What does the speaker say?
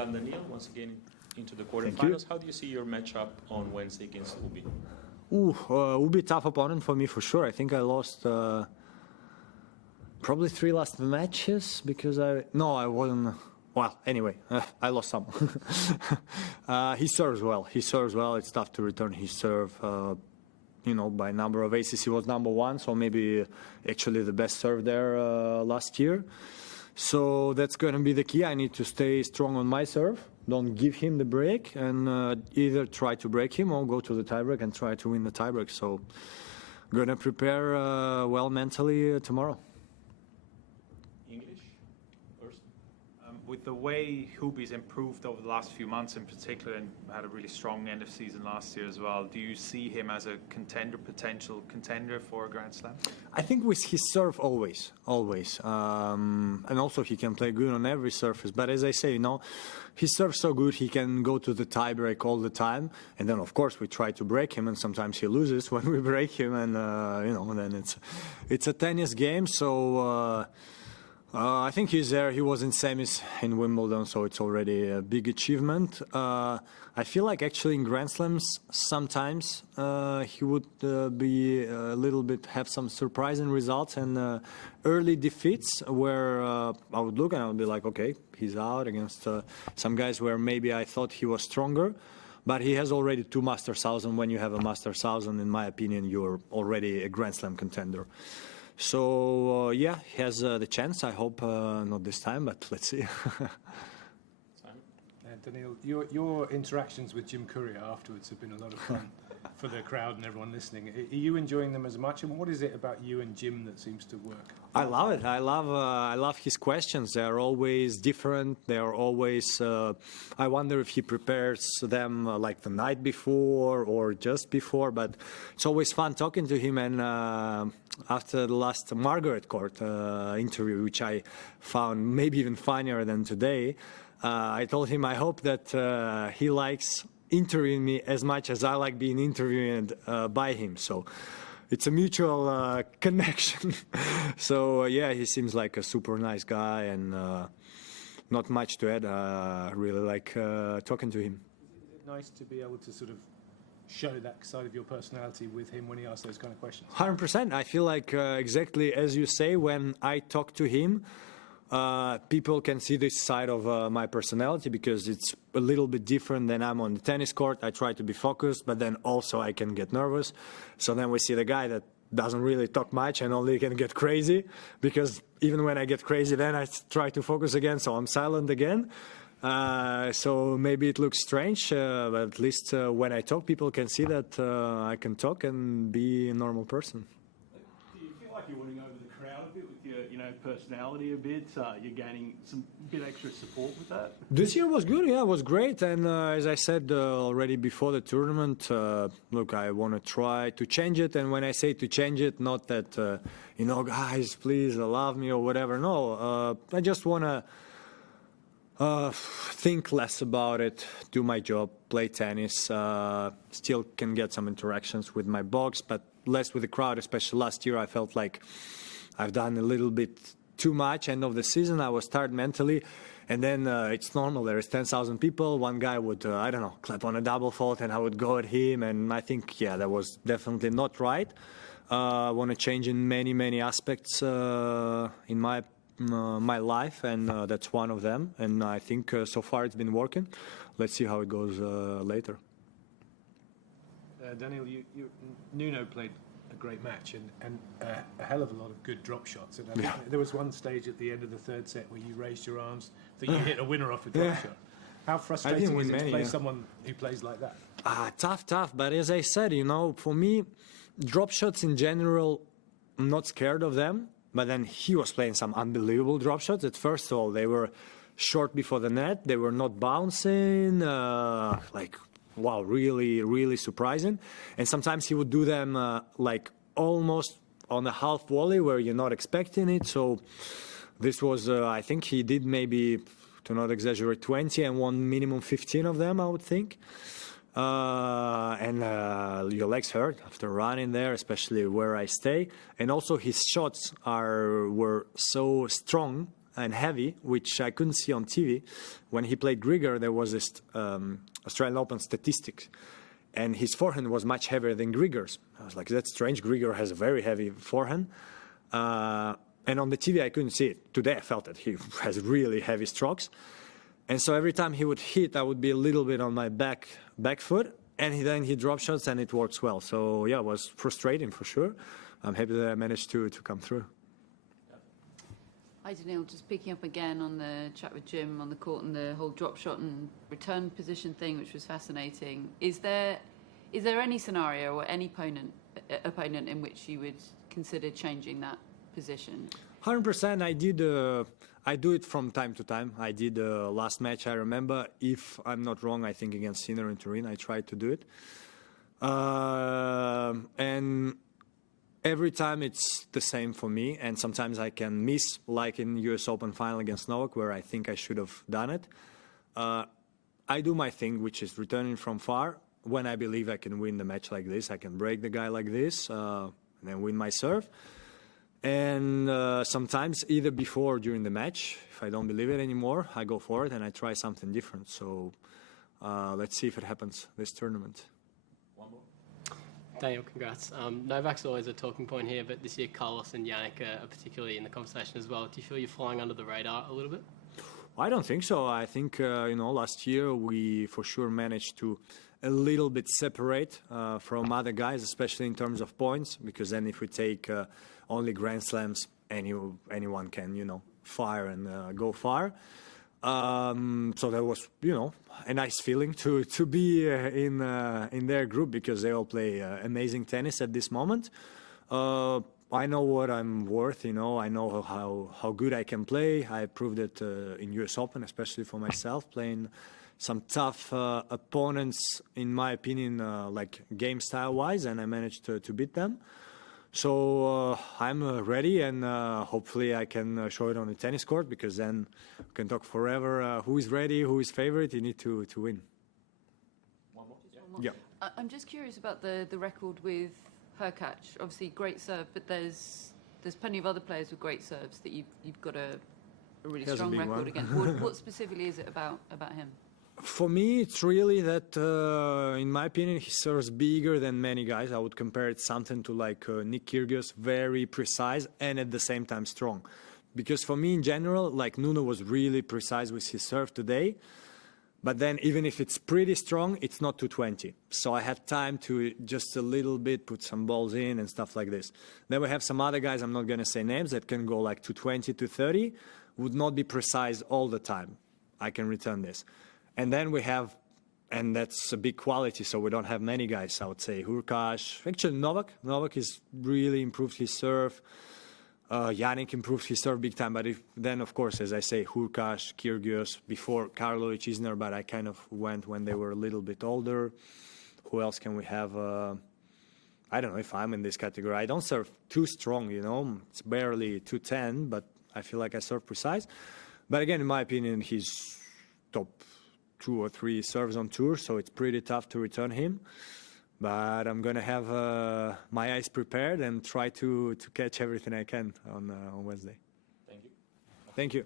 done, Daniil, once again into the quarterfinals. How do you see your matchup on Wednesday against Ubi? Ubi, tough opponent for me for sure. I think I lost probably 3 last matches because I wasn't. Well, anyway, I lost some. He serves well. It's tough to return his serve. By number of aces, he was number 1, so maybe actually the best serve there last year. So that's going to be the key. I need to stay strong on my serve. Don't give him the break, and either try to break him or go to the tiebreak and try to win the tiebreak. So, gonna prepare well mentally tomorrow. English first. With the way Hubi's improved over the last few months in particular, and had a really strong end of season last year as well, do you see him as a potential contender for a Grand Slam? I think with his serve always. And also he can play good on every surface. But as I say, his serve's so good he can go to the tiebreak all the time. And then of course we try to break him, and sometimes he loses when we break him, and then it's a tennis game. So. I think he's there. He was in semis in Wimbledon, so it's already a big achievement. I feel like actually in Grand Slams sometimes he would be a little bit have some surprising results and early defeats where I would look and I would be like, okay, he's out against some guys where maybe I thought he was stronger. But he has already 2 Masters 1000. When you have a Masters 1000, in my opinion, you're already a Grand Slam contender. So, he has the chance. I hope not this time, but let's see. Daniil, your interactions with Jim Courier afterwards have been a lot of fun for the crowd and everyone listening. Are you enjoying them as much? And what is it about you and Jim that seems to work? I love it. I love his questions. They are always different. They are always. I wonder if he prepares them like the night before or just before. But it's always fun talking to him. And after the last Margaret court interview, which I found maybe even funnier than today, I told him I hope that he likes interviewing me as much as I like being interviewed by him. So it's a mutual connection. So he seems like a super nice guy, and not much to add. Really like talking to him. Is it nice to be able to sort of show that side of your personality with him when he asks those kind of questions? 100%. I feel like exactly as you say, when I talk to him, people can see this side of my personality, because it's a little bit different than I'm on the tennis court. I try to be focused, but then also I can get nervous. So then we see the guy that doesn't really talk much and only can get crazy, because even when I get crazy, then I try to focus again, so I'm silent again. So maybe it looks strange, but at least when I talk, people can see that I can talk and be a normal person. Do you feel like you're winning over the crowd a bit with your, personality a bit? You're gaining some bit extra support with that? This year was good, it was great. And as I said already before the tournament, look, I want to try to change it. And when I say to change it, not that, guys, please love me or whatever. No, I just want to think less about it, do my job, play tennis, still can get some interactions with my box, but less with the crowd. Especially last year, I felt like I've done a little bit too much. End of the season, I was tired mentally, and then it's normal. There is 10,000 people. One guy would, clap on a double fault, and I would go at him, and I think, that was definitely not right. I want to change in many, many aspects in my life, and that's one of them. And I think so far it's been working. Let's see how it goes later. Daniil, Nuno played a great match and a hell of a lot of good drop shots. And I think there was one stage at the end of the third set where you raised your arms that you hit a winner off a drop shot. How frustrating is it to play someone who plays like that? Tough. But as I said, for me, drop shots in general, I'm not scared of them. But then he was playing some unbelievable drop shots. At first of all, they were short before the net. They were not bouncing. Wow, really, really surprising. And sometimes he would do them almost on a half volley where you're not expecting it. So this was, I think he did maybe, to not exaggerate, 20 and won minimum 15 of them, I would think. And your legs hurt after running there, especially where I stay. And also his shots were so strong and heavy, which I couldn't see on TV. When he played Grigor, there was this Australian Open statistics, and his forehand was much heavier than Grigor's. I was like, that's strange. Grigor has a very heavy forehand. And on the TV, I couldn't see it. Today, I felt that he has really heavy strokes. And so every time he would hit, I would be a little bit on my back foot, and then he drop shots, and it works well. So, yeah, it was frustrating for sure. I'm happy that I managed to come through. Hi, Daniil. Just picking up again on the chat with Jim on the court and the whole drop shot and return position thing, which was fascinating. Is there any scenario or any opponent in which you would consider changing that position? 100%. I do it from time to time. I did last match, I remember. If I'm not wrong, I think against Sinner in Turin, I tried to do it. And every time it's the same for me, and sometimes I can miss, like in US Open final against Novak, where I think I should have done it. I do my thing, which is returning from far. When I believe I can win the match like this, I can break the guy like this, and then win my serve. And sometimes, either before or during the match, if I don't believe it anymore, I go for it and I try something different. So let's see if it happens this tournament. Daniil, congrats. Novak's always a talking point here, but this year Carlos and Yannick are particularly in the conversation as well. Do you feel you're flying under the radar a little bit? I don't think so. I think, last year we for sure managed to a little bit separate from other guys, especially in terms of points, because then if we take only Grand Slams, anyone can, fire and go far. So that was, a nice feeling to be in their group, because they all play amazing tennis at this moment. I know what I'm worth, I know how good I can play. I proved it in US Open, especially for myself, playing some tough opponents, in my opinion, like game style-wise, and I managed to beat them. So I'm ready, and hopefully I can show it on the tennis court, because then we can talk forever. Who is ready? Who is favorite? You need to win. One more. Yeah. I'm just curious about the record with Hurkacz. Obviously, great serve, but there's plenty of other players with great serves that you've got a really strong record against. What specifically is it about him? For me, it's really that, in my opinion, he serves bigger than many guys. I would compare it something to like Nick Kyrgios, very precise and at the same time strong. Because for me, in general, like Nuno was really precise with his serve today. But then even if it's pretty strong, it's not 220. So I had time to just a little bit put some balls in and stuff like this. Then we have some other guys, I'm not going to say names, that can go like 220, 230, would not be precise all the time. I can return this. And then we have, and that's a big quality, so we don't have many guys, I would say. Hurkacz, actually Novak has really improved his serve. Yannick improved his serve big time, but then, of course, as I say, Hurkacz, Kyrgios, before Karlovic, Isner, but I kind of went when they were a little bit older. Who else can we have? I don't know if I'm in this category. I don't serve too strong, It's barely 210, but I feel like I serve precise. But again, in my opinion, he's top 2 or 3 serves on tour, so it's pretty tough to return him. But I'm going to have my eyes prepared and try to catch everything I can on Wednesday. Thank you. Thank you.